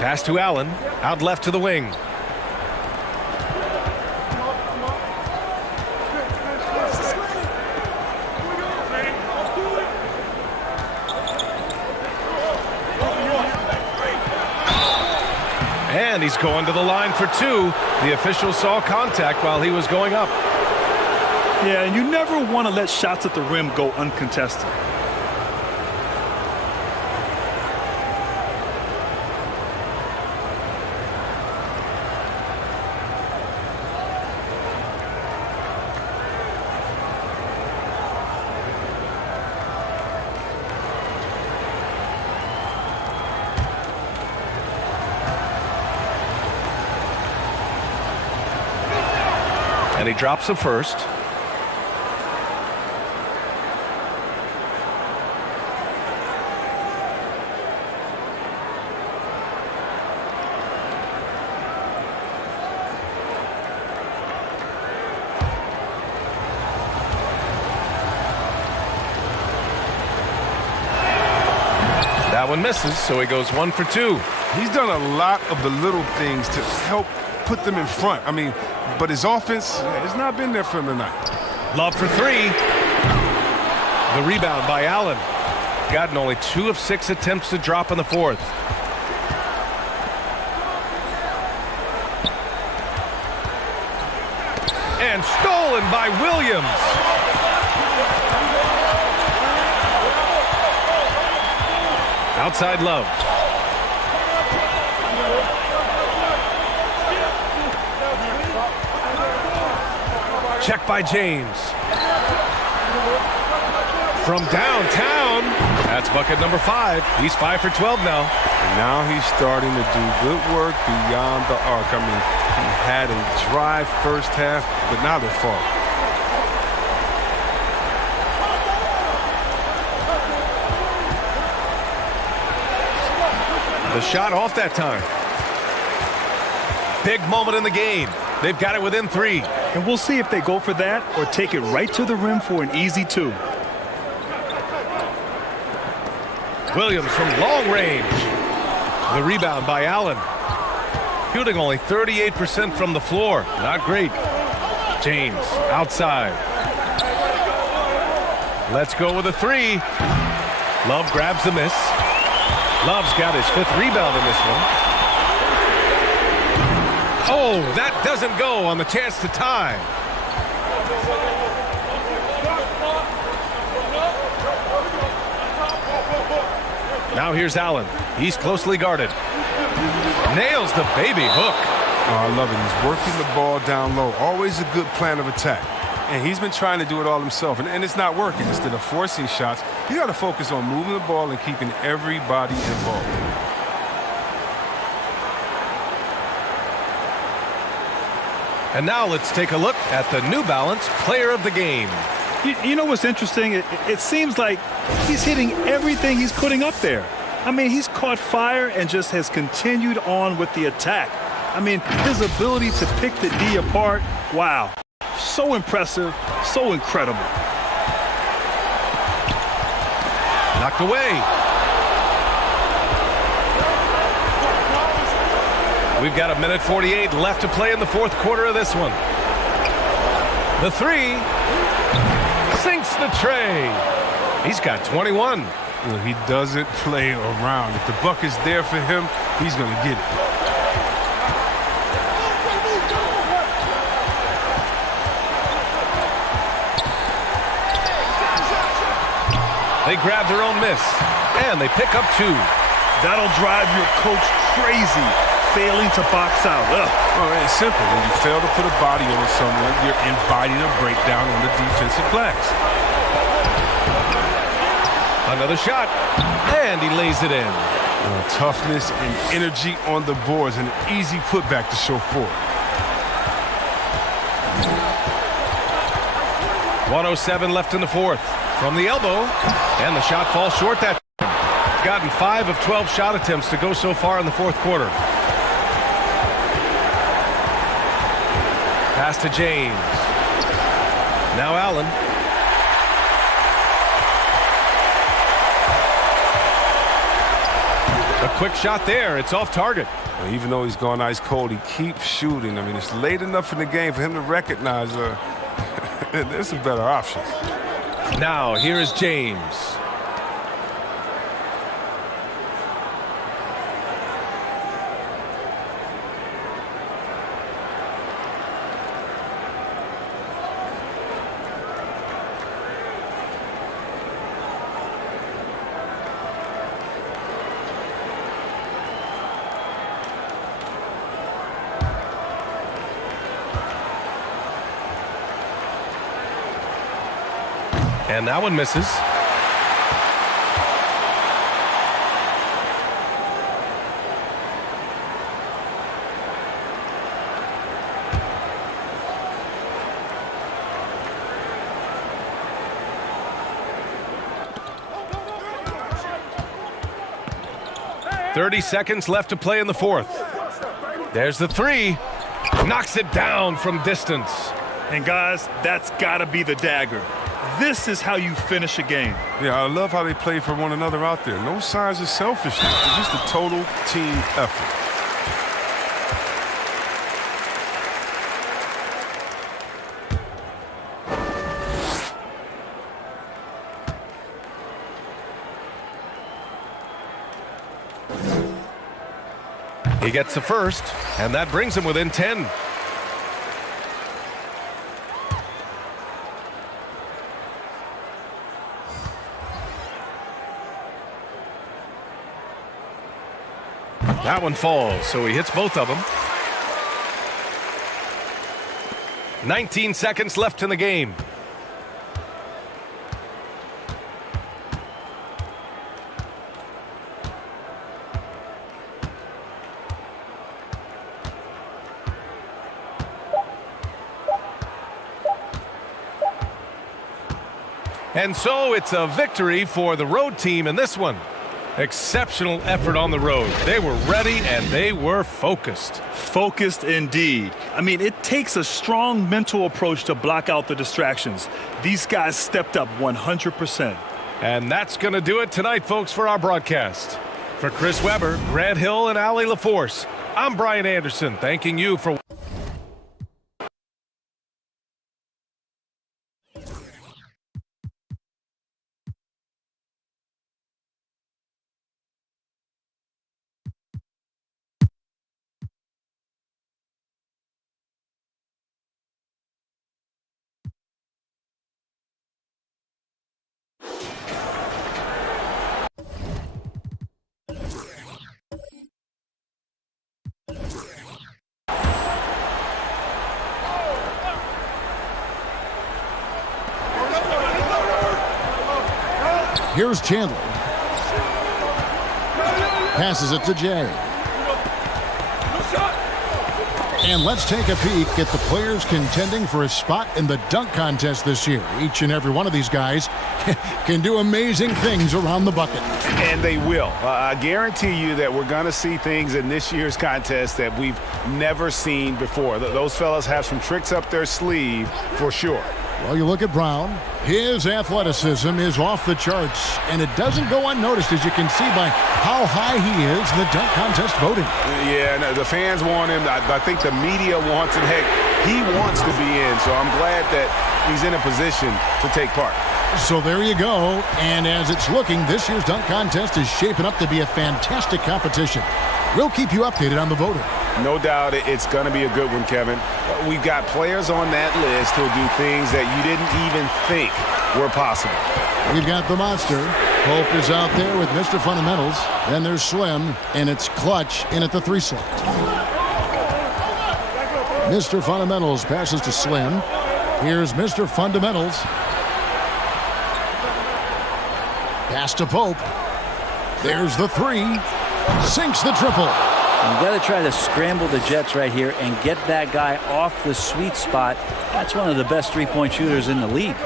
Pass to Allen, out left to the wing. And he's going to the line for two. The official saw contact while he was going up. Yeah, and you never want to let shots at the rim go uncontested. And he drops the first. That one misses, so he goes 1 for 2. He's done a lot of the little things to help put them in front. I mean, but his offense has not been there for him tonight. Love for 3. The rebound by Allen. Gotten only 2 of 6 attempts to drop in the fourth. And stolen by Williams. Outside Love. Check by James. From downtown. That's bucket number 5. He's 5 for 12 now. And now he's starting to do good work beyond the arc. I mean, he had a dry first half, but now they're falling. The shot off that time. Big moment in the game. They've got it within 3. And we'll see if they go for that or take it right to the rim for an easy 2. Williams from long range. The rebound by Allen. Shooting only 38% from the floor. Not great. James outside. Let's go with a 3. Love grabs the miss. Love's got his 5th rebound in this one. Oh, that doesn't go on the chance to tie. Now here's Allen. He's closely guarded. Nails the baby hook. Oh, I love it. He's working the ball down low. Always a good plan of attack. And he's been trying to do it all himself, and it's not working. Instead of forcing shots, you got to focus on moving the ball and keeping everybody involved. And now let's take a look at the New Balance Player of the Game. You know what's interesting? It seems like he's hitting everything he's putting up there. I mean, he's caught fire and just has continued on with the attack. I mean, his ability to pick the D apart, wow. So impressive, so incredible. Knocked away. We've got 1:48 left to play in the fourth quarter of this one. The 3 sinks the tray. He's got 21. Well, he doesn't play around. If the bucket's there for him, he's going to get it. They grab their own miss, and they pick up 2. That'll drive your coach crazy, failing to box out. Ugh. Well, it's simple. When you fail to put a body on someone, you're inviting a breakdown on the defensive glass. Another shot, and he lays it in. Toughness and energy on the boards, and an easy putback to show for it. 1:07 left in the fourth. From the elbow, and the shot falls short that time. Gotten 5 of 12 shot attempts to go so far in the fourth quarter. Pass to James. Now Allen. A quick shot there. It's off target. Even though he's gone ice cold, he keeps shooting. I mean, it's late enough in the game for him to recognize there's some better options. Now, here is James. And that one misses. "30 seconds left to play in the fourth. There's the three. Knocks it down from distance. And guys, that's got to be the dagger. This is how you finish a game. Yeah, I love how they play for one another out there. No signs of selfishness. It's just a total team effort. He gets the first, and that brings him within 10. That one falls, so he hits both of them. 19 seconds left in the game. And so it's a victory for the road team in this one. Exceptional effort on the road. They were ready and they were focused. Focused indeed. I mean, it takes a strong mental approach to block out the distractions. These guys stepped up 100%. And that's going to do it tonight, folks, for our broadcast. For Chris Webber, Grant Hill, and Ali LaForce, I'm Brian Anderson, thanking you for... Here's Chandler. Passes it to Jay. And let's take a peek at the players contending for a spot in the dunk contest this year. Each and every one of these guys can do amazing things around the bucket. And they will. I guarantee you that we're going to see things in this year's contest that we've never seen before. Those fellas have some tricks up their sleeve for sure. Well, you look at Brown. His athleticism is off the charts, and it doesn't go unnoticed, as you can see by how high he is in the dunk contest voting. Yeah, no, the fans want him. I think the media wants him. Heck, he wants to be in, so I'm glad that he's in a position to take part. So there you go, and as it's looking, this year's dunk contest is shaping up to be a fantastic competition. We'll keep you updated on the voting. No doubt it's going to be a good one, Kevin. We've got players on that list who'll do things that you didn't even think were possible. We've got the monster. Pope is out there with Mr. Fundamentals. Then there's Slim, and it's Clutch in at the 3 slot. Mr. Fundamentals passes to Slim. Here's Mr. Fundamentals. Pass to Pope. There's the 3. Sinks the triple. You got to try to scramble the Jets right here and get that guy off the sweet spot. That's one of the best three-point shooters in the league.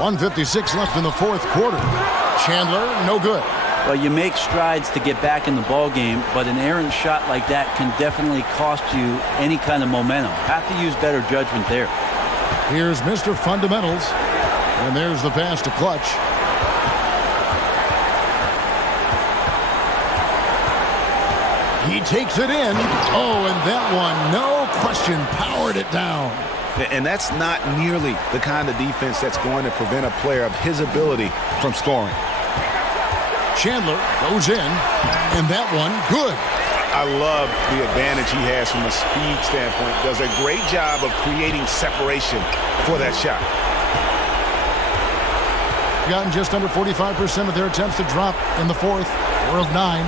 1:56 left in the fourth quarter. Chandler, no good. Well, you make strides to get back in the ball game, but an errant shot like that can definitely cost you any kind of momentum. Have to use better judgment there. Here's Mr. Fundamentals. And there's the pass to Clutch. takes it in. Oh, and that one, no question, powered it down. And that's not nearly the kind of defense that's going to prevent a player of his ability from scoring. Chandler goes in, and that one, good. I love the advantage he has from a speed standpoint. Does a great job of creating separation for that shot. Gotten just under 45% of their attempts to drop in the fourth. 4 of 9.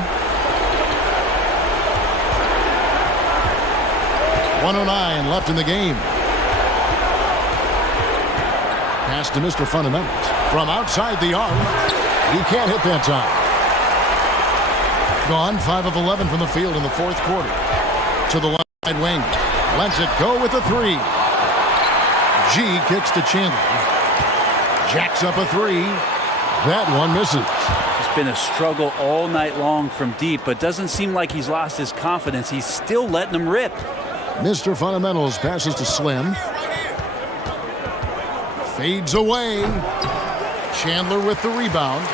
1:09 left in the game. Pass to Mr. Fundamentals. From outside the arc. He can't hit that time. Gone 5 of 11 from the field in the fourth quarter. To the wide wing. Lets it go with a 3. G kicks to Chandler. Jacks up a 3. That one misses. It's been a struggle all night long from deep, but doesn't seem like he's lost his confidence. He's still letting them rip. Mr. Fundamentals passes to Slim. Fades away. Chandler with the rebound.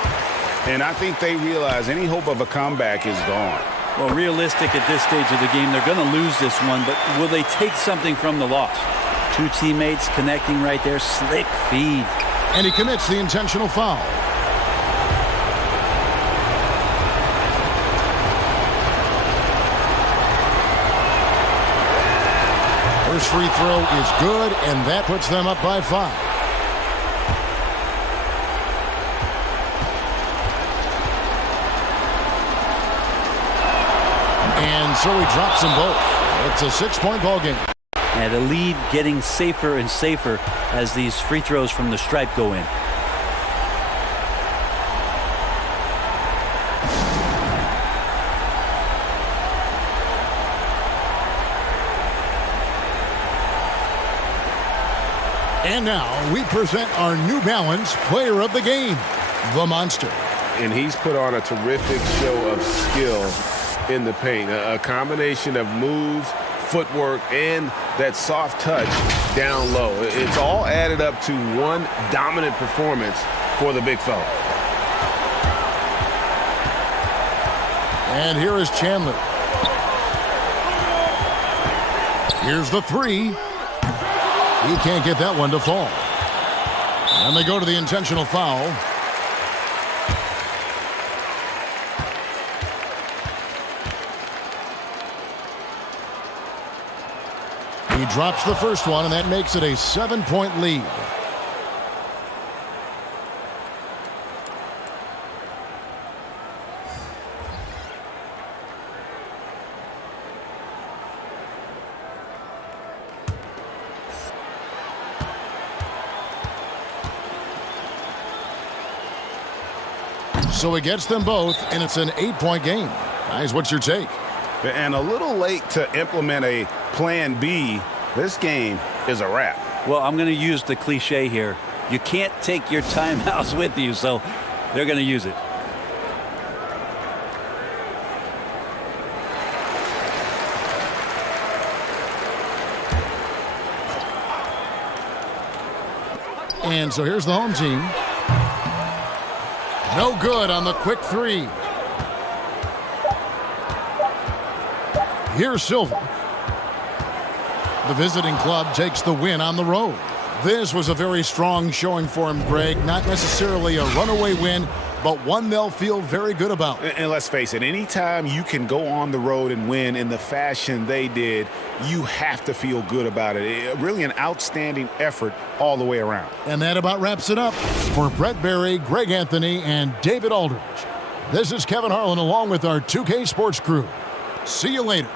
And I think they realize any hope of a comeback is gone. Well, realistic at this stage of the game, they're going to lose this one, but will they take something from the loss? Two teammates connecting right there. Slick feed. And he commits the intentional foul. First free throw is good, and that puts them up by 5. And so he drops them both. It's a 6-point ball game. And the lead getting safer and safer as these free throws from the stripe go in. And now we present our New Balance Player of the Game, the Monster. And he's put on a terrific show of skill in the paint. A combination of moves, footwork, and that soft touch down low. It's all added up to one dominant performance for the big fella. And here is Chandler. Here's the 3. He can't get that one to fall. And they go to the intentional foul. He drops the first one, and that makes it a 7-point lead. So he gets them both, and it's an 8-point game. Guys, what's your take? And a little late to implement a plan B. This game is a wrap. Well, I'm going to use the cliche here. You can't take your timeouts with you, so they're going to use it. And so here's the home team. No good on the quick 3. Here's Silver. The visiting club takes the win on the road. This was a very strong showing for him, Greg. Not necessarily a runaway win, but one they'll feel very good about. And let's face it, anytime you can go on the road and win in the fashion they did, you have to feel good about it. Really an outstanding effort all the way around. And that about wraps it up. For Brett Berry, Greg Anthony, and David Aldridge, this is Kevin Harlan along with our 2K Sports crew. See you later.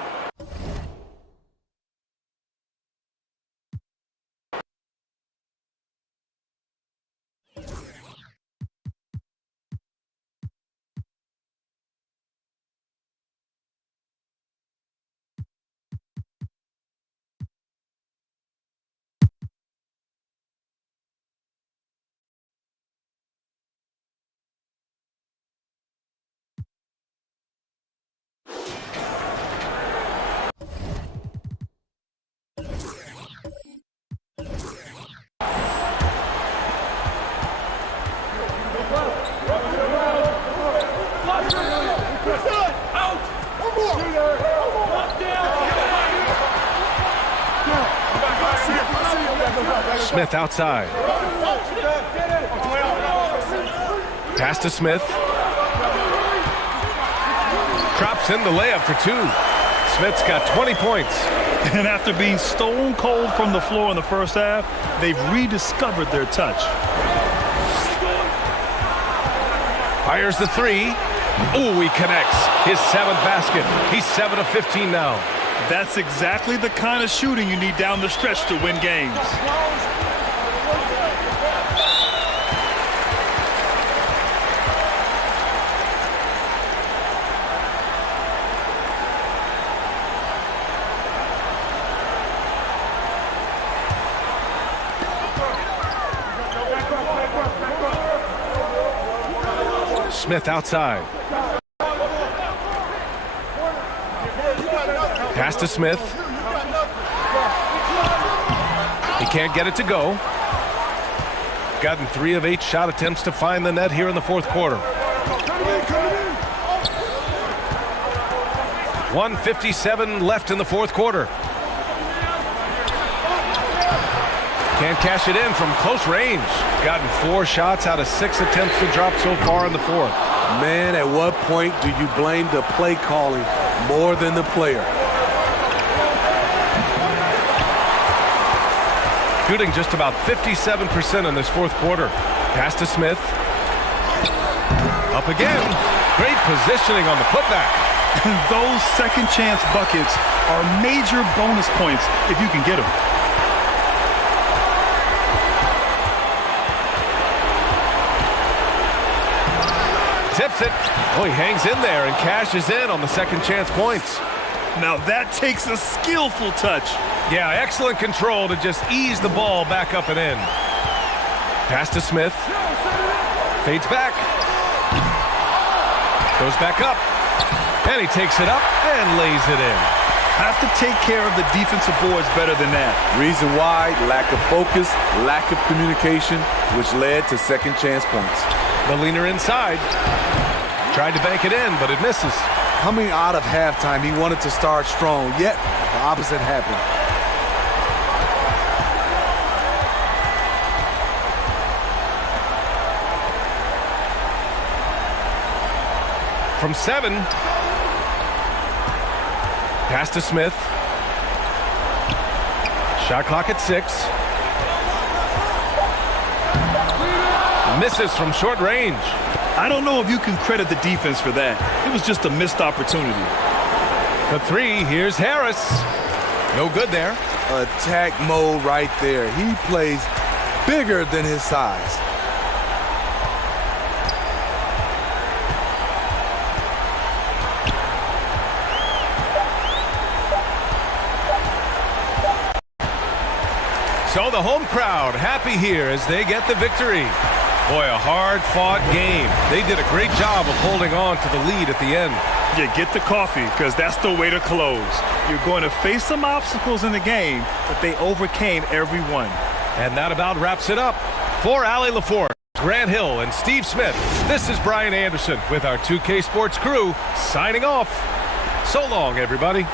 Smith outside. Pass to Smith. Drops in the layup for two. Smith's got 20 points. And after being stone cold from the floor in the first half, they've rediscovered their touch. Fires the three. Ooh, he connects. His 7th basket. He's 7 of 15 now. That's exactly the kind of shooting you need down the stretch to win games. Smith outside. Pass to Smith. He can't get it to go. Gotten 3 of 8 shot attempts to find the net here in the fourth quarter. 1:57 left in the fourth quarter. Can't cash it in from close range. Gotten 4 shots out of 6 attempts to drop so far in the fourth. Man, at what point do you blame the play calling more than the player? Shooting just about 57% in this fourth quarter. Pass to Smith. Up again. Great positioning on the putback. Those second chance buckets are major bonus points if you can get them. Tips it. Oh, he hangs in there and cashes in on the second chance points. Now that takes a skillful touch. Yeah, excellent control to just ease the ball back up and in. Pass to Smith. Fades back. Goes back up. And he takes it up and lays it in. Have to take care of the defensive boards better than that. Reason why, lack of focus, lack of communication, which led to second chance points. The leaner inside. Tried to bank it in, but it misses. Coming out of halftime, he wanted to start strong, yet the opposite happened. From 7. Pass to Smith. Shot clock at 6. Misses from short range. I don't know if you can credit the defense for that. It was just a missed opportunity. For 3, here's Harris. No good there. Attack mode right there. He plays bigger than his size. So the home crowd happy here as they get the victory. Boy, a hard-fought game. They did a great job of holding on to the lead at the end. Yeah, get the coffee, because that's the way to close. You're going to face some obstacles in the game, but they overcame every one. And that about wraps it up. For Allie LaForce, Grant Hill, and Steve Smith, this is Brian Anderson with our 2K Sports crew signing off. So long, everybody.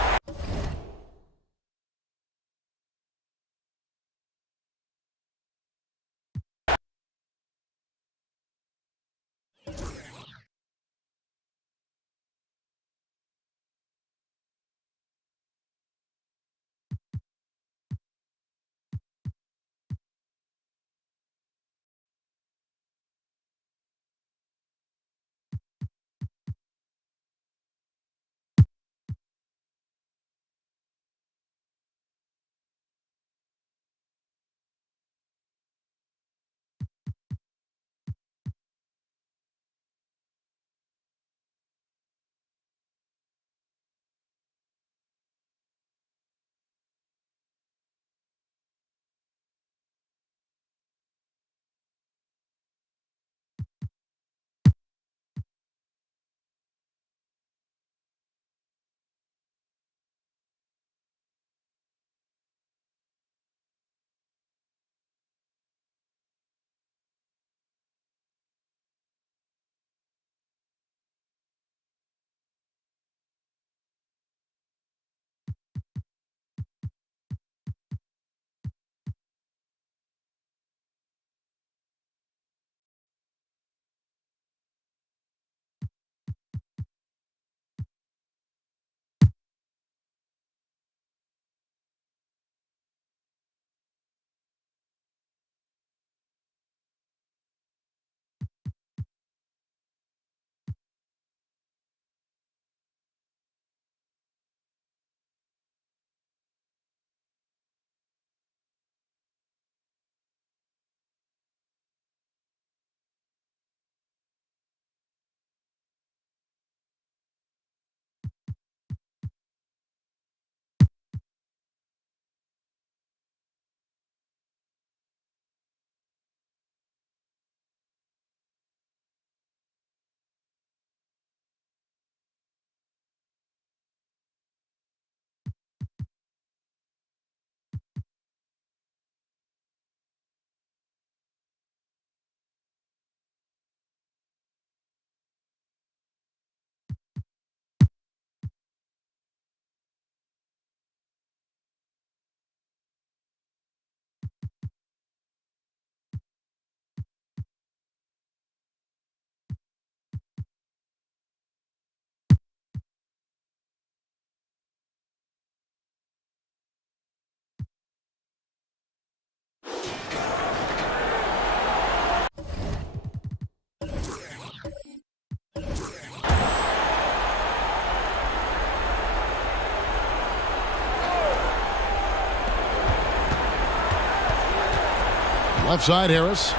Left side, Harris.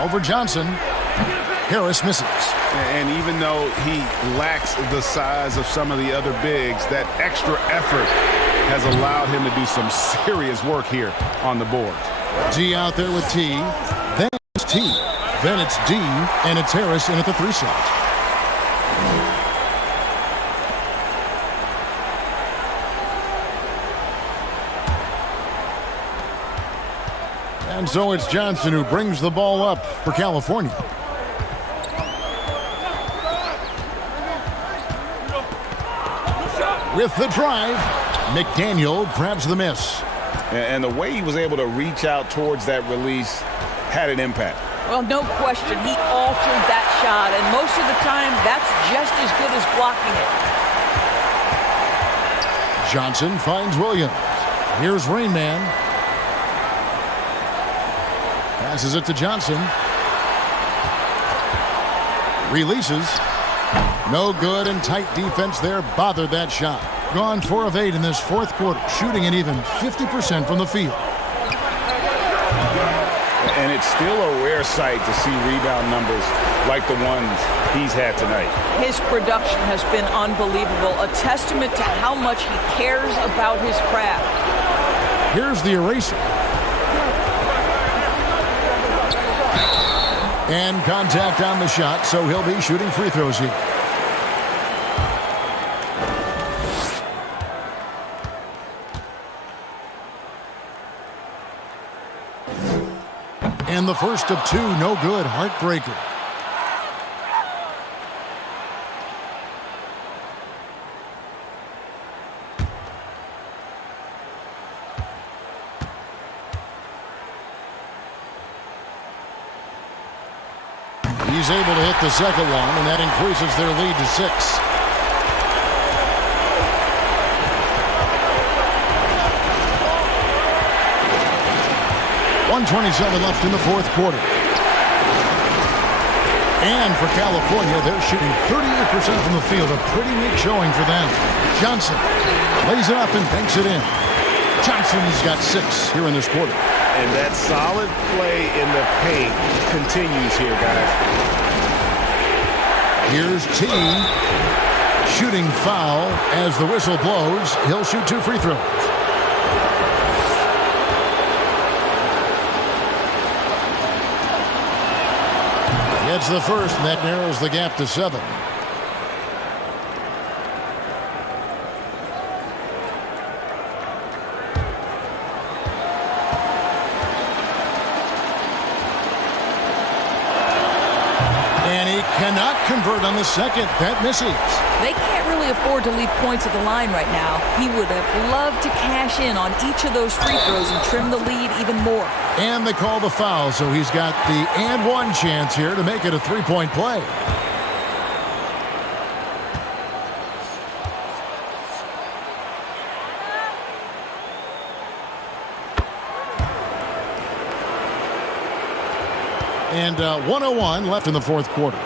Over Johnson. Harris misses. And even though he lacks the size of some of the other bigs, that extra effort has allowed him to do some serious work here on the board. D out there with T. Then it's T. Then it's D. And it's Harris in at the 3 slot. And so it's Johnson who brings the ball up for California. With the drive, McDaniel grabs the miss. And the way he was able to reach out towards that release had an impact. Well, no question. He altered that shot, and most of the time, that's just as good as blocking it. Johnson finds Williams. Here's Rain Man. Passes it to Johnson. Releases. No good, and tight defense there bothered that shot. Gone 4 of 8 in this 4th quarter, shooting an even 50% from the field. And it's still a rare sight to see rebound numbers like the ones he's had tonight. His production has been unbelievable, a testament to how much he cares about his craft. Here's the eraser. And contact on the shot, so he'll be shooting free throws here. And the first of 2, no good, heartbreaker. He's able to hit the second one, and that increases their lead to 6. 1:27 left in the 4th quarter. And for California, they're shooting 38% from the field. A pretty weak showing for them. Johnson lays it up and banks it in. Johnson's got 6 here in this quarter. And that solid play in the paint continues here, guys. Here's T. Shooting foul as the whistle blows. He'll shoot 2 free throws. Gets the first, and that narrows the gap to 7. And he cannot convert on the second. That misses. They can't really afford to leave points at the line right now. He would have loved to cash in on each of those free throws and trim the lead even more. And they call the foul, so he's got the and one chance here to make it a 3-point play. And 1:01 left in the 4th quarter.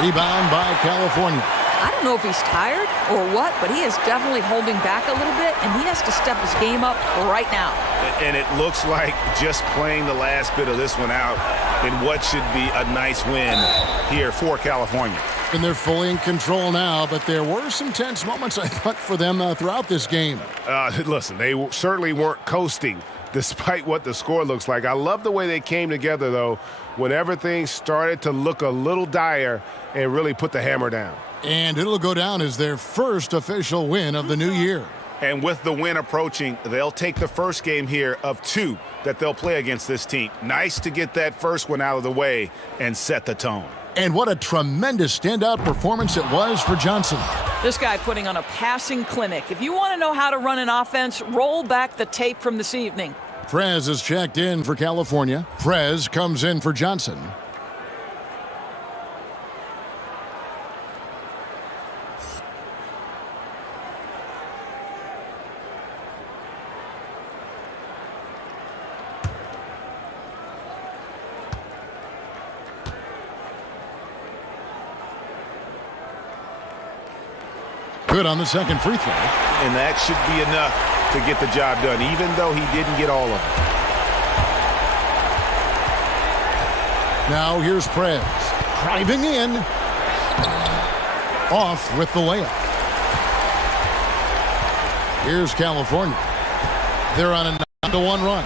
Rebound by California. I don't know if he's tired or what, but he is definitely holding back a little bit, and he has to step his game up right now. And it looks like just playing the last bit of this one out in what should be a nice win here for California. And they're fully in control now, but there were some tense moments, I thought, for them throughout this game. Listen, they certainly weren't coasting despite what the score looks like. I love the way they came together, though, when everything started to look a little dire and really put the hammer down. And it'll go down as their first official win of the new year. And with the win approaching, they'll take the first game here of 2 that they'll play against this team. Nice to get that first one out of the way and set the tone. And what a tremendous standout performance it was for Johnson. This guy putting on a passing clinic. If you want to know how to run an offense, roll back the tape from this evening. Prez is checked in for California. Prez comes in for Johnson. Good on the second free throw. And that should be enough to get the job done, even though he didn't get all of it. Now here's Prez. Driving in. Off with the layup. Here's California. They're on a 9-1 run.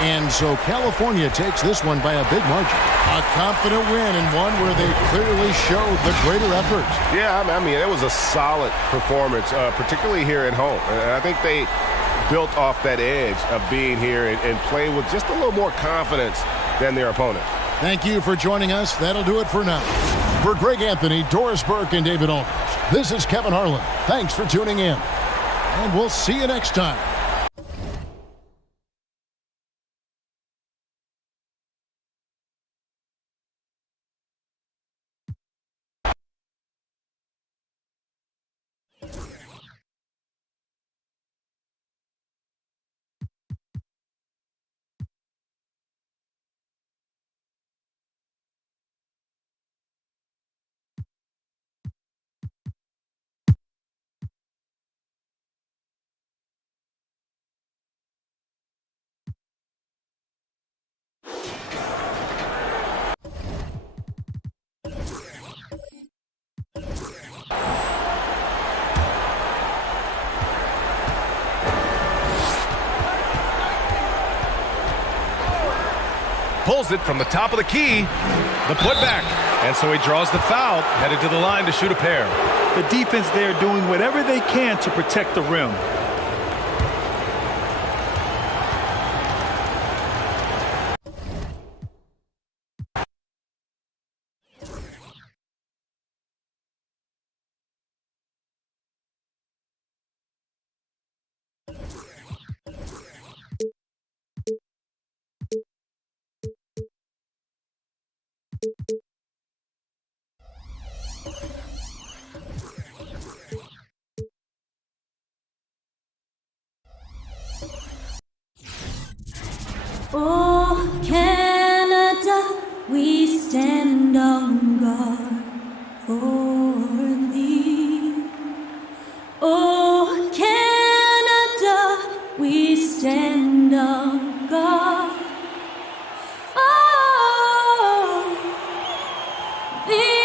And so California takes this one by a big margin. A confident win and one where they clearly showed the greater effort. Yeah, I mean, it was a solid performance, particularly here at home. And I think they built off that edge of being here and playing with just a little more confidence than their opponent. Thank you for joining us. That'll do it for now. For Greg Anthony, Doris Burke, and David Aldridge, this is Kevin Harlan. Thanks for tuning in. And we'll see you next time. Pulls it from the top of the key. The putback. And so he draws the foul, headed to the line to shoot a pair. The defense there doing whatever they can to protect the rim. Oh, Canada, we stand on guard for thee. Oh, Canada, we stand on guard for thee.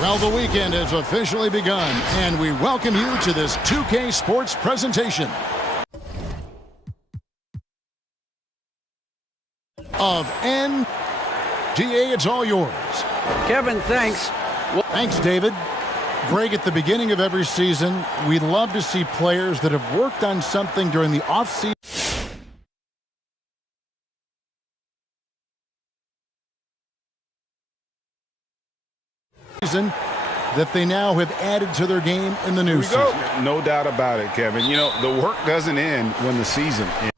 Well, the weekend has officially begun, and we welcome you to this 2K Sports presentation of NDA. It's all yours. Kevin, thanks. Thanks, David. Greg, at the beginning of every season, we love to see players that have worked on something during the offseason that they now have added to their game in the new season. No doubt about it, Kevin. You know, the work doesn't end when the season ends.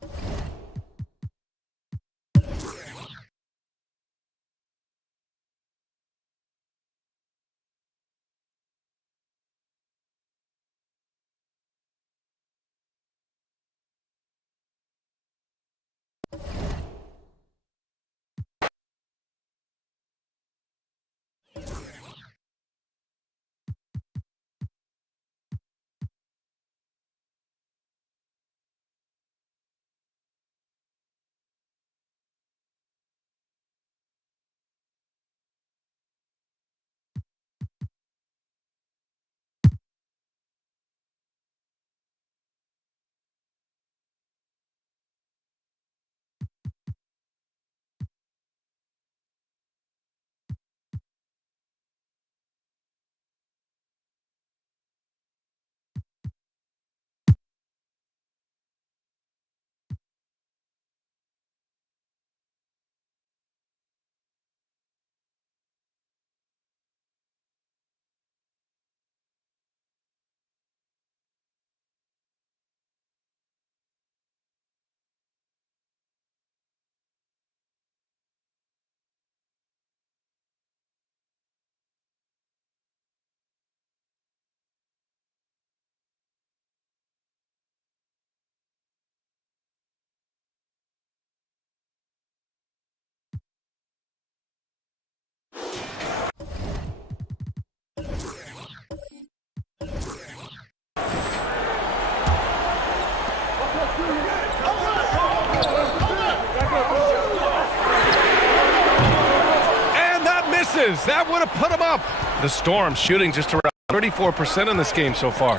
misses. That would have put him up. The Storm shooting just around 34% in this game so far.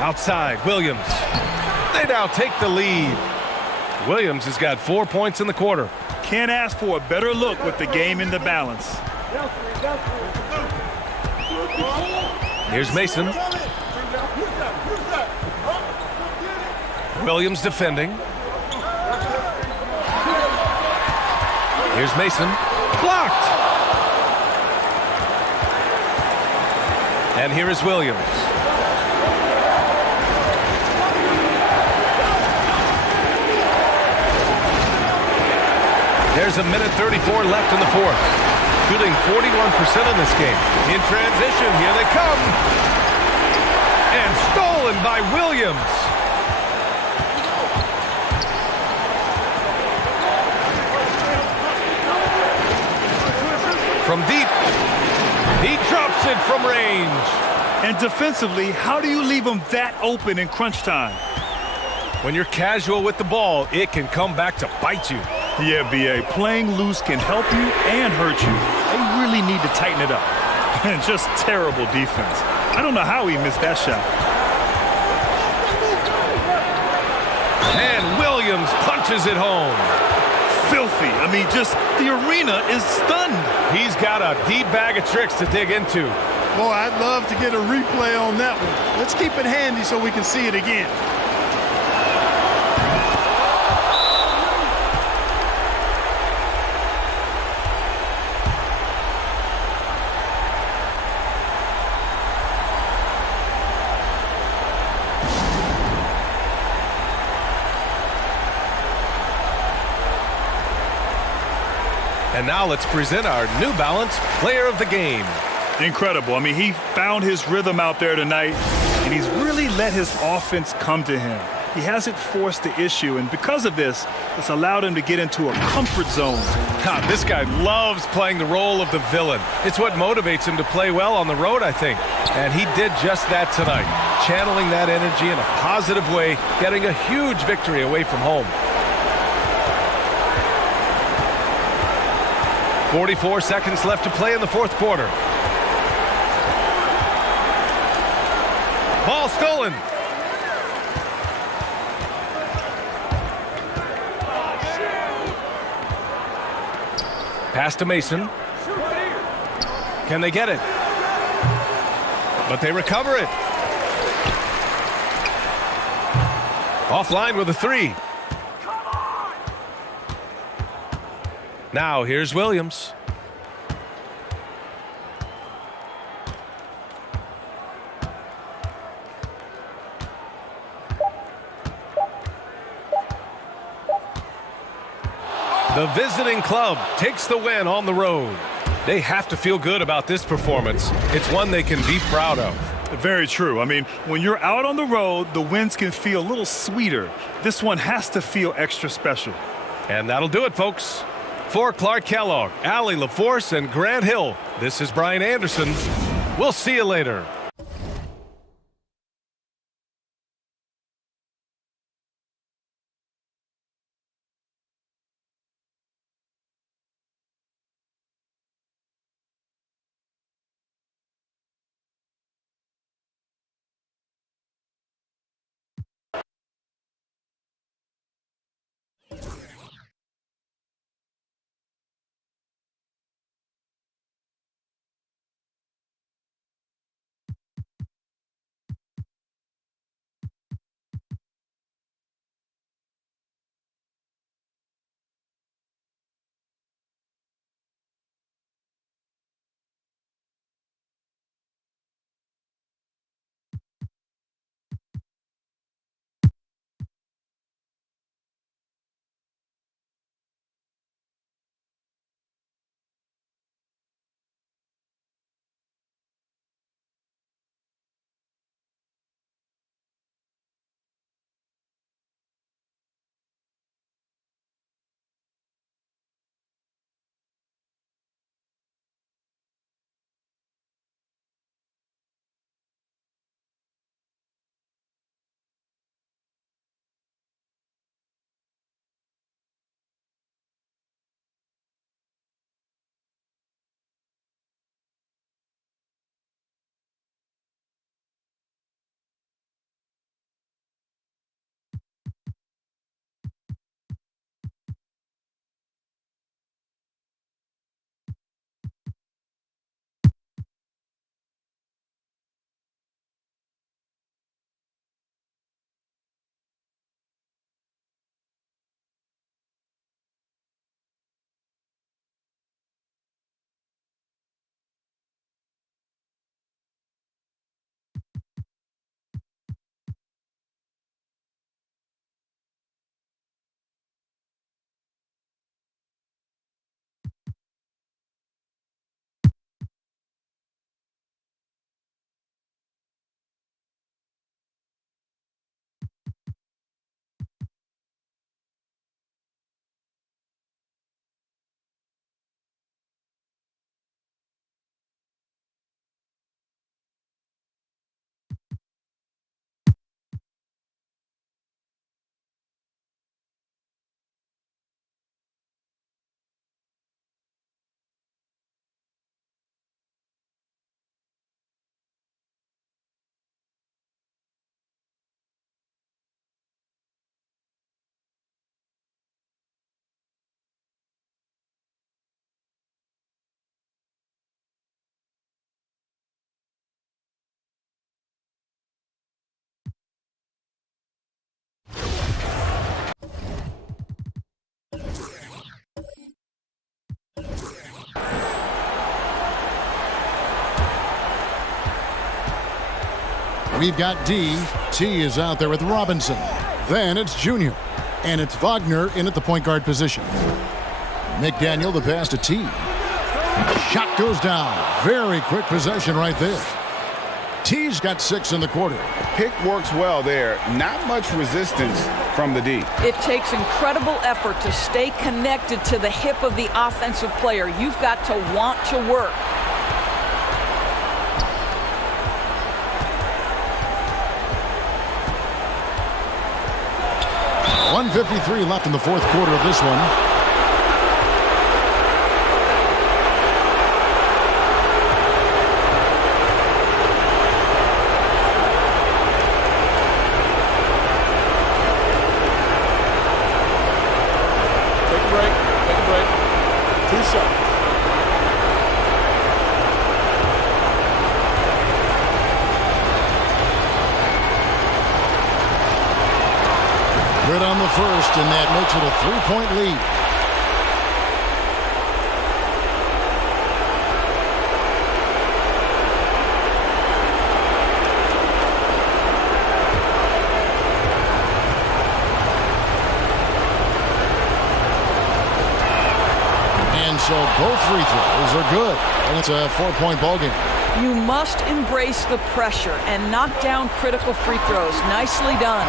Outside, Williams. They now take the lead. Williams has got 4 points in the quarter. Can't ask for a better look with the game in the balance. Here's Mason. Williams defending. Here's Mason. Blocked. And here is Williams. There's a minute 34 left in the fourth. Shooting 41% in this game. In transition, here they come. And stolen by Williams. From deep, he drops it from range. And defensively, how do you leave them that open in crunch time? When you're casual with the ball, it can come back to bite you. Yeah, B.A., playing loose can help you and hurt you. They really need to tighten it up. And just terrible defense. I don't know how he missed that shot. And Williams punches it home. Filthy. I mean, just the arena is stunned. He's got a deep bag of tricks to dig into. Boy, I'd love to get a replay on that one. Let's keep it handy so we can see it again. And now let's present our New Balance Player of the Game. Incredible. I mean, he found his rhythm out there tonight, and he's really let his offense come to him. He hasn't forced the issue, and because of this, it's allowed him to get into a comfort zone. God, this guy loves playing the role of the villain. It's what motivates him to play well on the road, I think. And he did just that tonight, channeling that energy in a positive way, getting a huge victory away from home. 44 seconds left to play in the fourth quarter. Ball stolen. Pass to Mason. Can they get it? But they recover it. Offline with a three. Now here's Williams. The visiting club takes the win on the road. They have to feel good about this performance. It's one they can be proud of. Very true. I mean, when you're out on the road, the wins can feel a little sweeter. This one has to feel extra special. And that'll do it, folks. For Clark Kellogg, Allie LaForce, and Grant Hill, this is Brian Anderson. We'll see you later. We've got D. T is out there with Robinson. Then it's Junior. And it's Wagner in at the point guard position. McDaniel, the pass to T. Shot goes down. Very quick possession right there. T's got 6 in the quarter. Pick works well there. Not much resistance from the D. It takes incredible effort to stay connected to the hip of the offensive player. You've got to want to work. .153 left in the fourth quarter of this one. Good on the first, and that makes it a 3-point lead. And so both free throws are good, and it's a 4-point ball game. You must embrace the pressure and knock down critical free throws. Nicely done.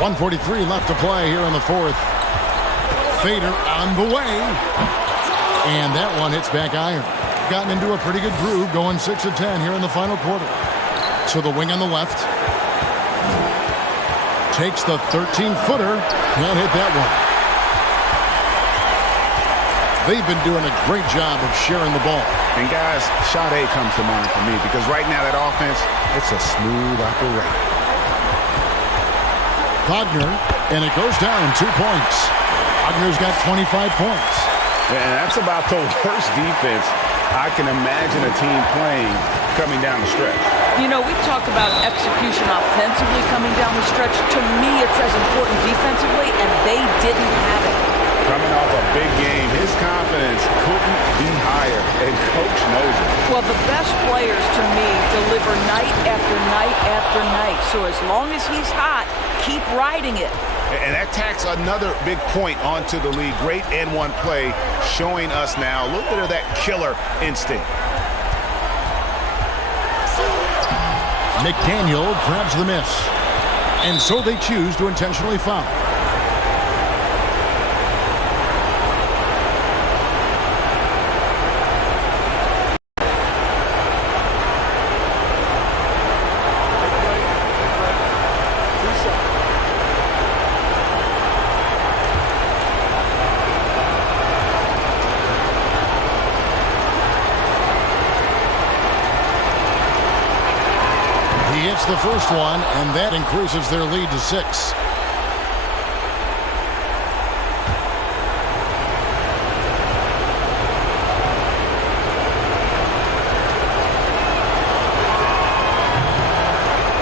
1:43 left to play here in the fourth. Fader on the way. And that one hits back iron. Gotten into a pretty good groove, going 6 of 10 here in the final quarter. So the wing on the left. Takes the 13-footer. Can't hit that one. They've been doing a great job of sharing the ball. And guys, shot A comes to mind for me because right now that offense, it's a smooth operation. Wagner, and it goes down 2 points. Wagner's got 25 points. And that's about the worst defense I can imagine a team playing coming down the stretch. You know, we talk about execution offensively coming down the stretch. To me, it's as important defensively, and they didn't have it. Coming off a big game, his confidence couldn't be higher, and Coach knows it. Well, the best players, to me, deliver night after night after night. So as long as he's hot, keep riding it. And that tacks another big point onto the lead. Great N1 play, showing us now a little bit of that killer instinct. McDaniel grabs the miss. And so they choose to intentionally foul. The first one, and that increases their lead to 6.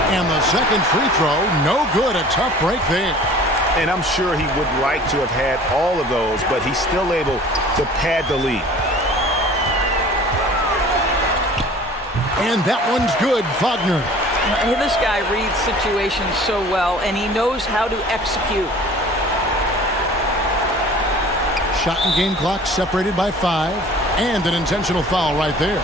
And the second free throw, no good. A tough break there. And I'm sure he would like to have had all of those, but he's still able to pad the lead. And that one's good, Wagner. This guy reads situations so well, and he knows how to execute. Shot and game clock separated by 5, and an intentional foul right there.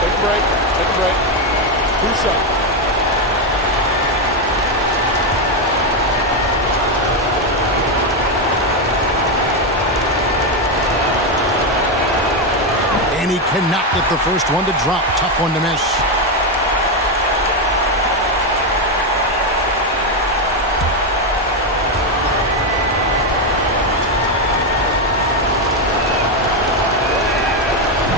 Take a break. Take a break. 2 seconds. And he cannot get the first one to drop. Tough one to miss.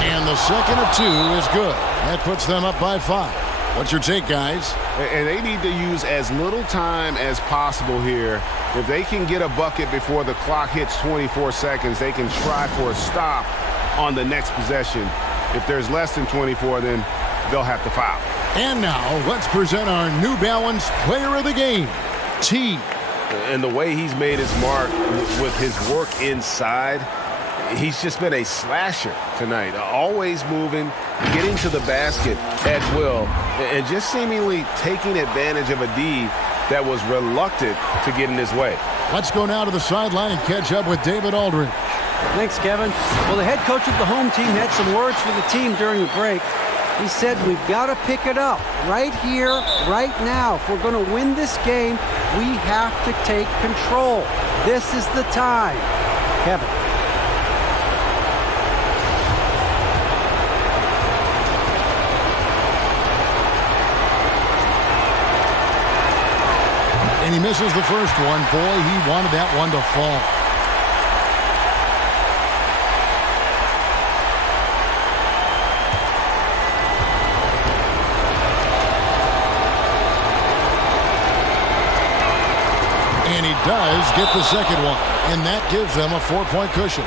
And the second of 2 is good. That puts them up by 5. What's your take, guys? And they need to use as little time as possible here. If they can get a bucket before the clock hits 24 seconds, they can try for a stop on the next possession. If there's less than 24, then they'll have to foul. And now, let's present our New Balance Player of the Game, T. And the way he's made his mark with his work inside, he's just been a slasher tonight. Always moving, getting to the basket at will, and just seemingly taking advantage of a D that was reluctant to get in his way. Let's go now to the sideline and catch up with David Aldridge. Thanks, Kevin. Well, the head coach of the home team had some words for the team during the break. He said, we've got to pick it up right here, right now. If we're going to win this game, we have to take control. This is the time. Kevin. And he misses the first one. Boy, he wanted that one to fall. And he does get the second one. And that gives them a 4-point cushion.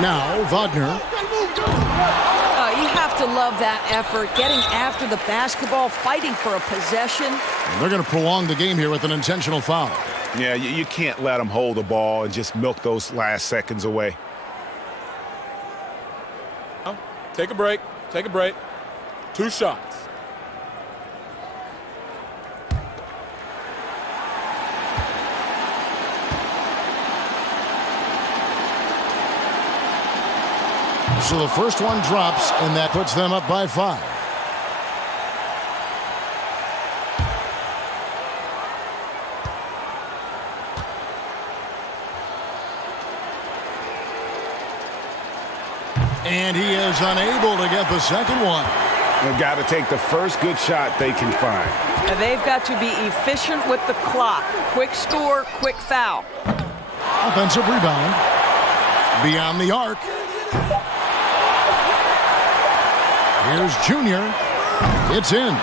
Now, Wagner. You have to love that effort, getting after the basketball, fighting for a possession. And they're going to prolong the game here with an intentional foul. Yeah, you can't let them hold the ball and just milk those last seconds away. Take a break. Take a break. 2 shots. So the first one drops, and that puts them up by 5. And he is unable to get the second one. They've got to take the first good shot they can find. And they've got to be efficient with the clock. Quick score, quick foul. Offensive rebound. Beyond the arc. Here's Junior. It's in.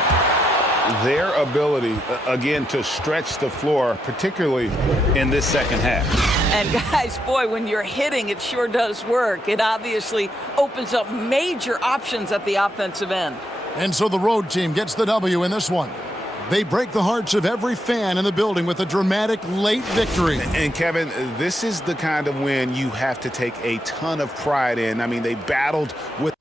Their ability, again, to stretch the floor, particularly in this second half. And guys, boy, when you're hitting, it sure does work. It obviously opens up major options at the offensive end. And so the road team gets the W in this one. They break the hearts of every fan in the building with a dramatic late victory. And Kevin, this is the kind of win you have to take a ton of pride in. I mean, they battled with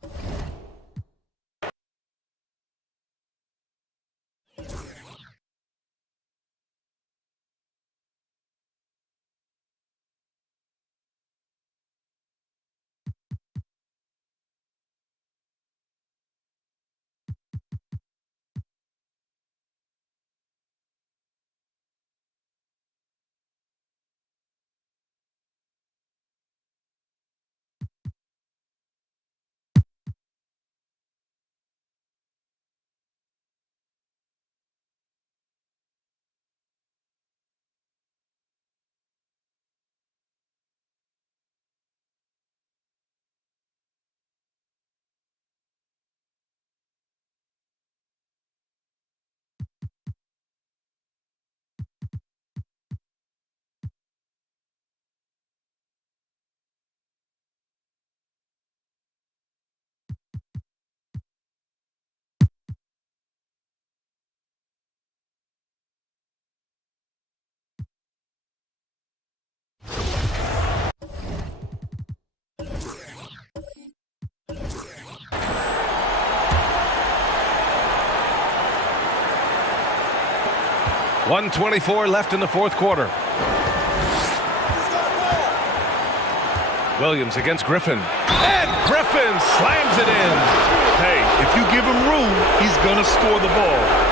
.124 left in the fourth quarter. Williams against Griffin. And Griffin spin, slams it in. Hey, if you give him room, he's going to score the ball.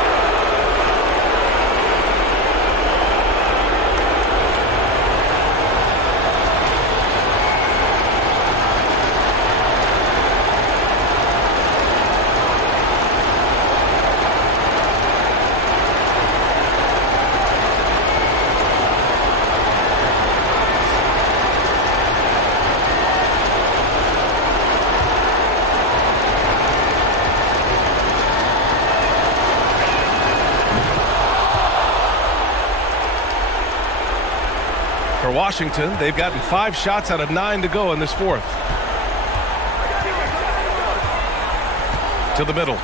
For Washington, they've gotten 5 shots out of 9 to go in this fourth. To the middle.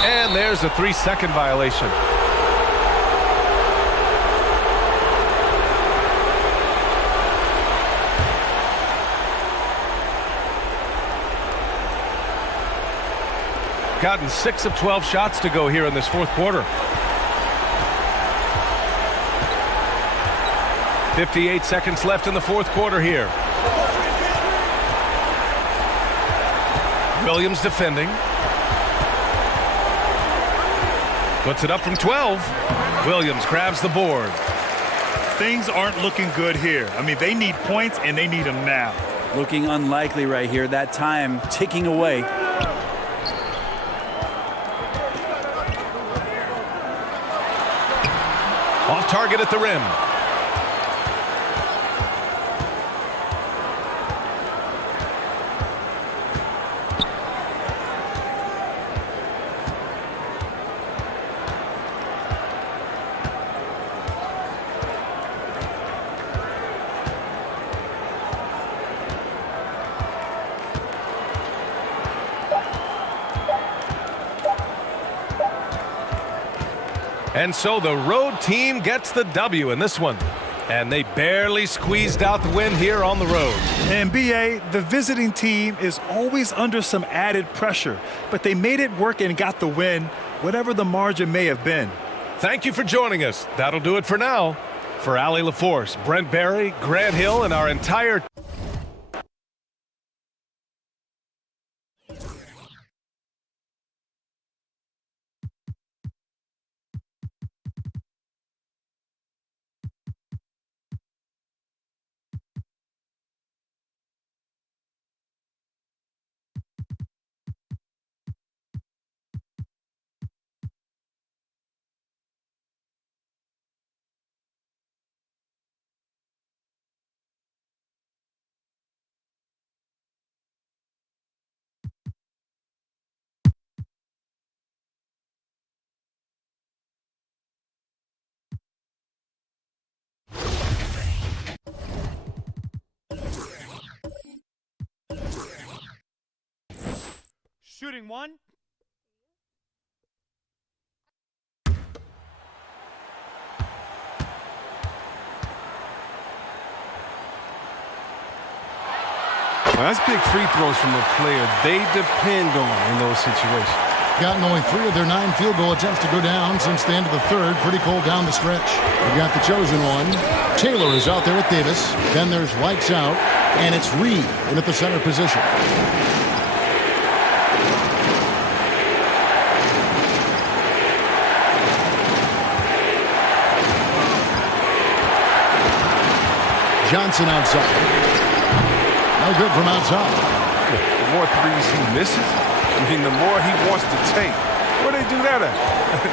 And there's a 3-second violation. Gotten 6 of 12 shots to go here in this fourth quarter. 58 seconds left in the fourth quarter here. Williams defending. Puts it up from 12. Williams grabs the board. Things aren't looking good here. I mean, they need points, and they need them now. Looking unlikely right here. That time ticking away. Off target at the rim. And so the road team gets the W in this one. And they barely squeezed out the win here on the road. And BA, the visiting team is always under some added pressure, but they made it work and got the win, whatever the margin may have been. Thank you for joining us. That'll do it for now. For Allie LaForce, Brent Barry, Grant Hill, and our entire Shooting one. Well, that's big free throws from a player they depend on in those situations. Gotten only 3 of their 9 field goal attempts to go down since the end of the third. Pretty cold down the stretch. We got the chosen one. Taylor is out there with Davis. Then there's lights out, and it's Reed in at the center position. Johnson outside. No good from outside. The more threes he misses, I mean, the more he wants to take. Where they do that at?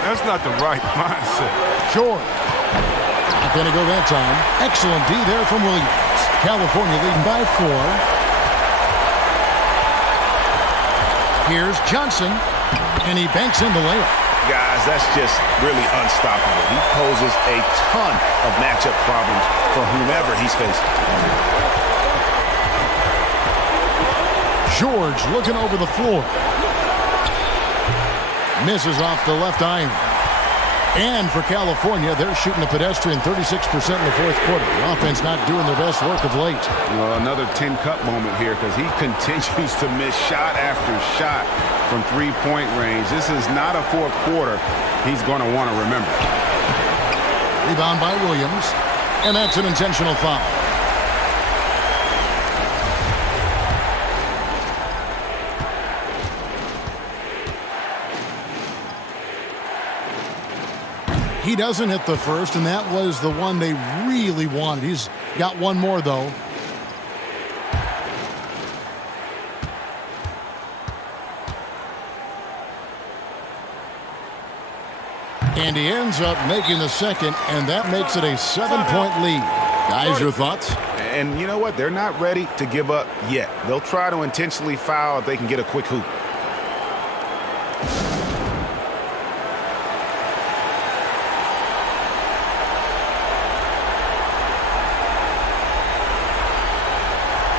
That's not the right mindset. Short. Not going to go that time. Excellent D there from Williams. California leading by 4. Here's Johnson, and he banks in the layup. Guys, that's just really unstoppable. He poses a ton of matchup problems for whomever he's facing. George looking over the floor. Misses off the left iron. And for California, they're shooting a pedestrian 36% in the fourth quarter. The offense not doing their best work of late. Well, another 10-cup moment here because he continues to miss shot after shot from three-point range. This is not a fourth quarter he's going to want to remember. Rebound by Williams, and that's an intentional foul. He doesn't hit the first, and that was the one they really wanted. He's got one more, though. And he ends up making the second, and that makes it a 7-point lead. Guys, your thoughts? And you know what? They're not ready to give up yet. They'll try to intentionally foul if they can get a quick hoop.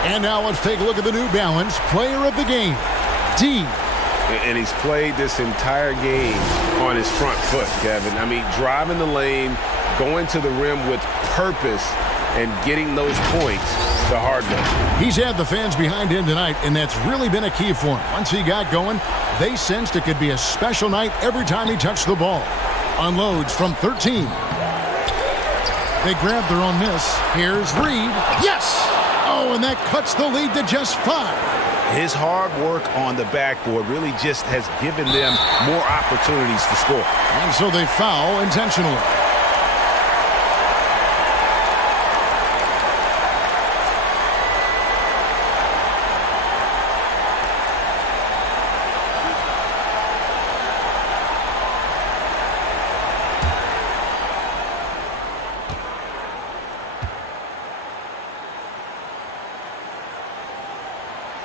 And now let's take a look at the New Balance player of the game, D. And he's played this entire game on his front foot, Kevin. I mean, driving the lane, going to the rim with purpose, and getting those points the hard way. He's had the fans behind him tonight, and that's really been a key for him. Once he got going, they sensed it could be a special night every time he touched the ball. Unloads from 13. They grab their own miss. Here's Reed. Yes! Oh, and that cuts the lead to just 5. His hard work on the backboard really just has given them more opportunities to score. And so they foul intentionally.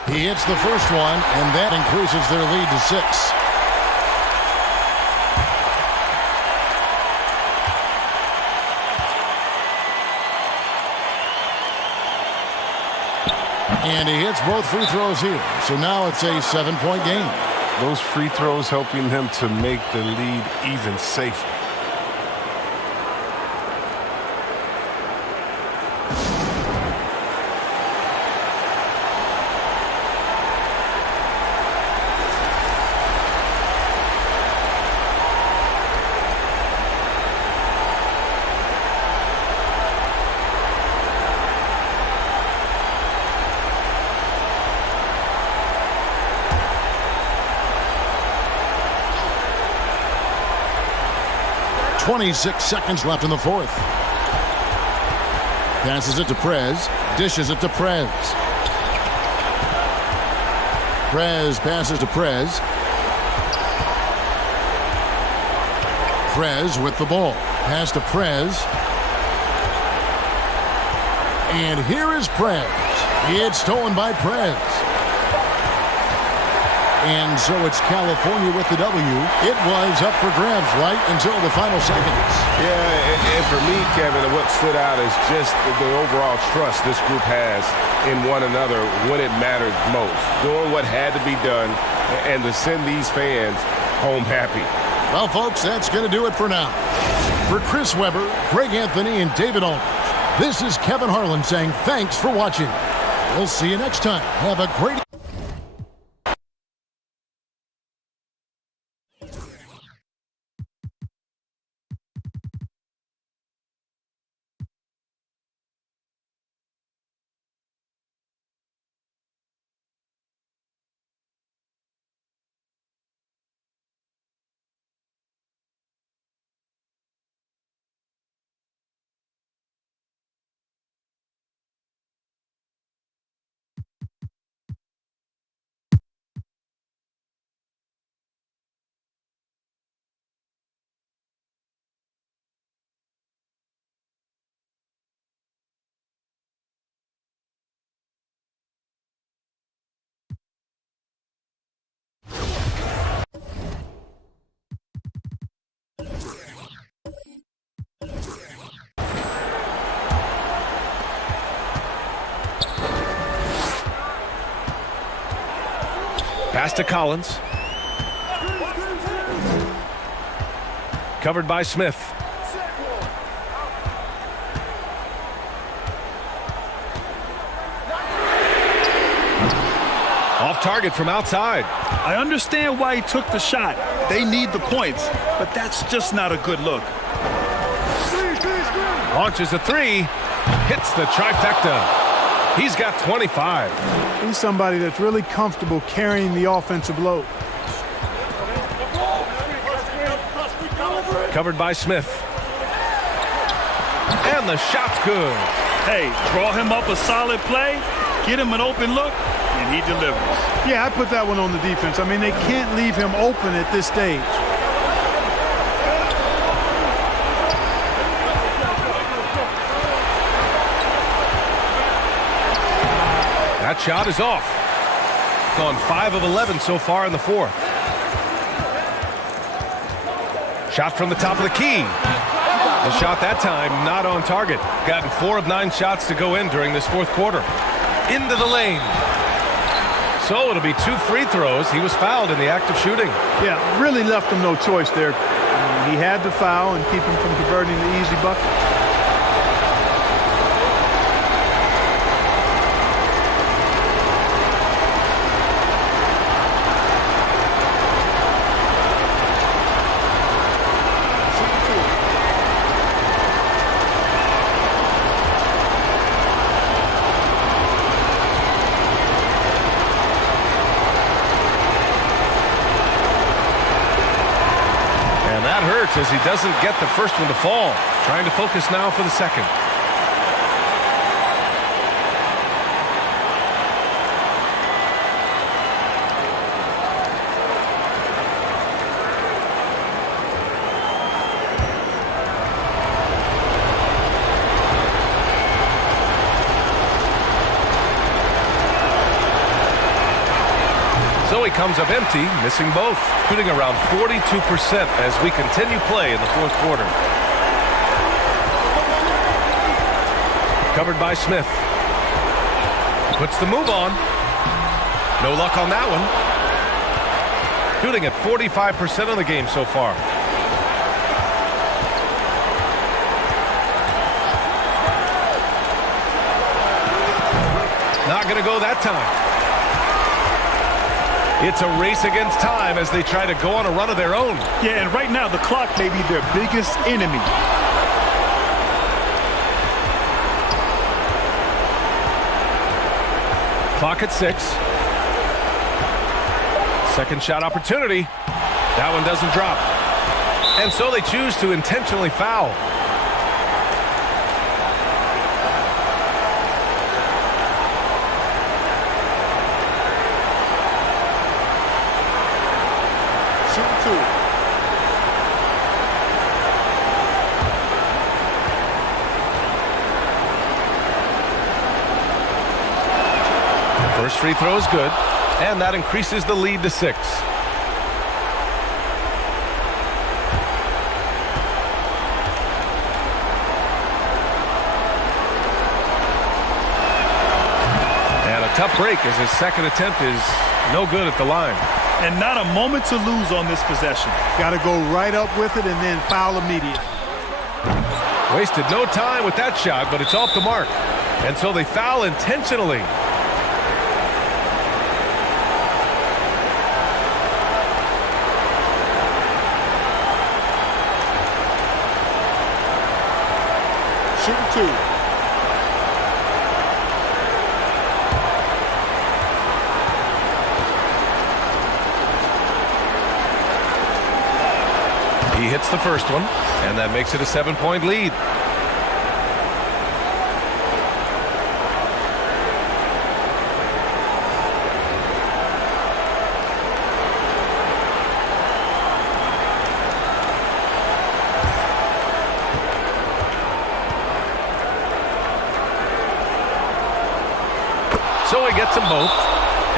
He hits the first one, and that increases their lead to 6. And he hits both free throws here. So now it's a 7-point game. Those free throws helping them to make the lead even safer. .26 seconds left in the fourth. Passes it to Prez. Dishes it to Prez. Prez passes to Prez. Prez with the ball. Pass to Prez. And here is Prez. It's stolen by Prez. And so it's California with the W. It was up for grabs right until the final seconds. Yeah, and for me, Kevin, what stood out is just the overall trust this group has in one another when it mattered most. Doing what had to be done and to send these fans home happy. Well, folks, that's going to do it for now. For Chris Webber, Greg Anthony, and David Aldridge, this is Kevin Harlan saying thanks for watching. We'll see you next time. Have a great Pass to Collins. Covered by Smith. Off target from outside. I understand why he took the shot. They need the points, but that's just not a good look. Launches a three. Hits the trifecta. He's got 25. He's somebody that's really comfortable carrying the offensive load. Covered by Smith. And the shot's good. Hey, draw him up a solid play, get him an open look, and he delivers. Yeah, I put that one on the defense. I mean, they can't leave him open at this stage. That shot is off. Gone 5 of 11 so far in the fourth. Shot from the top of the key. The shot that time not on target. Gotten 4 of 9 shots to go in during this fourth quarter. Into the lane. So it'll be 2 free throws. He was fouled in the act of shooting. Yeah, really left him no choice there. He had to foul and keep him from converting the easy bucket. As he doesn't get the first one to fall. Trying to focus now for the second. So he comes up empty, missing both. Shooting around 42% as we continue play in the fourth quarter. Covered by Smith. Puts the move on. No luck on that one. Shooting at 45% of the game so far. Not going to go that time. It's a race against time as they try to go on a run of their own. Yeah, and right now the clock may be their biggest enemy. Clock at 6. Second shot opportunity. That one doesn't drop. And so they choose to intentionally foul. First free throw is good, and that increases the lead to 6. And a tough break as his second attempt is no good at the line. And not a moment to lose on this possession. Got to go right up with it and then foul immediately. Wasted no time with that shot, but it's off the mark. And so they foul intentionally. Shooting 2. He hits the first one, and that makes it a 7-point lead. So he gets them both,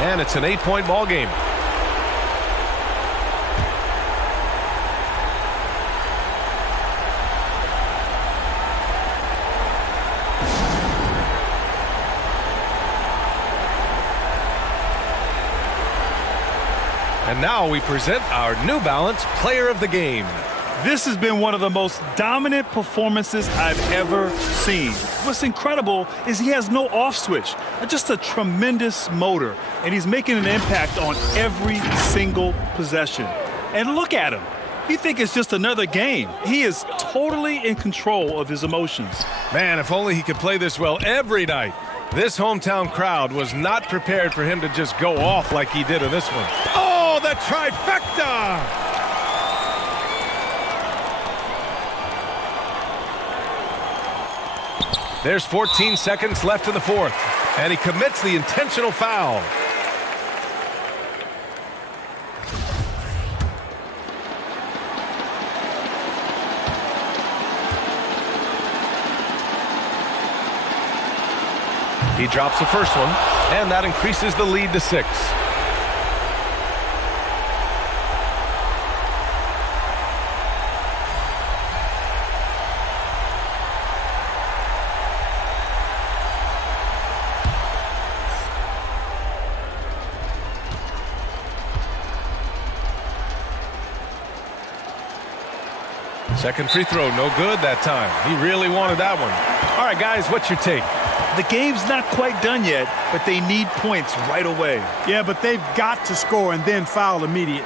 and it's an 8-point ball game. And now we present our New Balance Player of the Game. This has been one of the most dominant performances I've ever seen. What's incredible is he has no off switch, just a tremendous motor, and he's making an impact on every single possession. And look at him. You think it's just another game. He is totally in control of his emotions. Man, if only he could play this well every night. This hometown crowd was not prepared for him to just go off like he did in this one. Oh, the trifecta! There's 14 seconds left in the fourth, and he commits the intentional foul. He drops the first one, and that increases the lead to 6. Second free throw, no good that time. He really wanted that one. All right, guys, what's your take? The game's not quite done yet, but they need points right away. Yeah, but they've got to score and then foul immediately.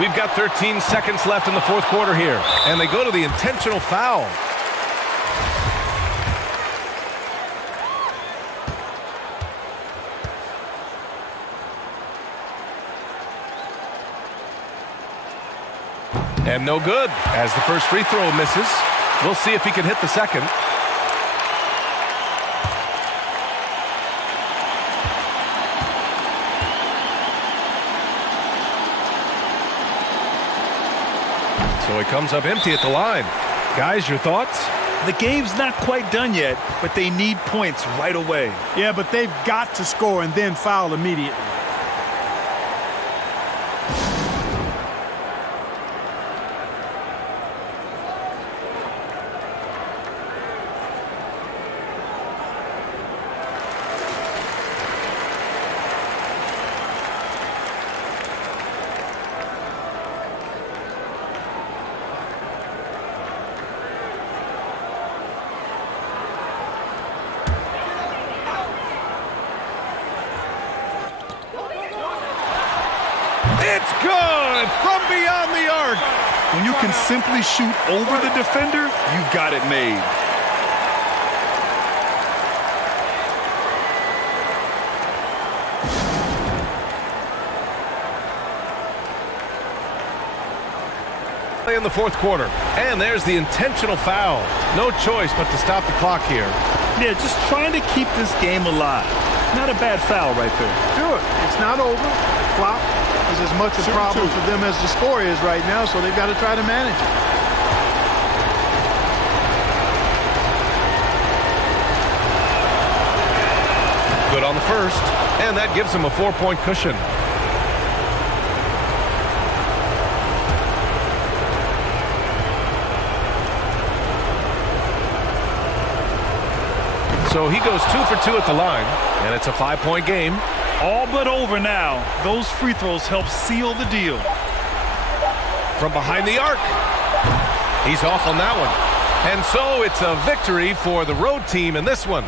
We've got 13 seconds left in the fourth quarter here, and they go to the intentional foul. And no good, as the first free throw misses. We'll see if he can hit the second. So he comes up empty at the line. Guys, your thoughts? The game's not quite done yet, but they need points right away. Yeah, but they've got to score and then foul immediately. It's good from beyond the arc. When you can simply shoot over the defender, you've got it made. In the fourth quarter, and there's the intentional foul. No choice but to stop the clock here. Yeah, just trying to keep this game alive. Not a bad foul right there. Sure, it's not over. The clock is as much a problem for them as the score is right now, so they've got to try to manage it. Good on the first, and that gives him a 4-point cushion. So he goes 2 for 2 at the line, and it's a 5-point game. All but over now. Those free throws help seal the deal. From behind the arc. He's off on that one. And so it's a victory for the road team in this one.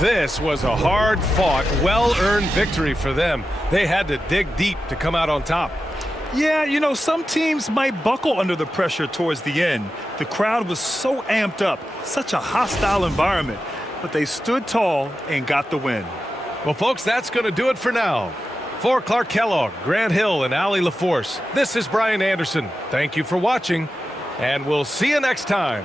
This was a hard-fought, well-earned victory for them. They had to dig deep to come out on top. Yeah, you know, some teams might buckle under the pressure towards the end. The crowd was so amped up, such a hostile environment. But they stood tall and got the win. Well, folks, that's going to do it for now. For Clark Kellogg, Grant Hill, and Allie LaForce, this is Brian Anderson. Thank you for watching, and we'll see you next time.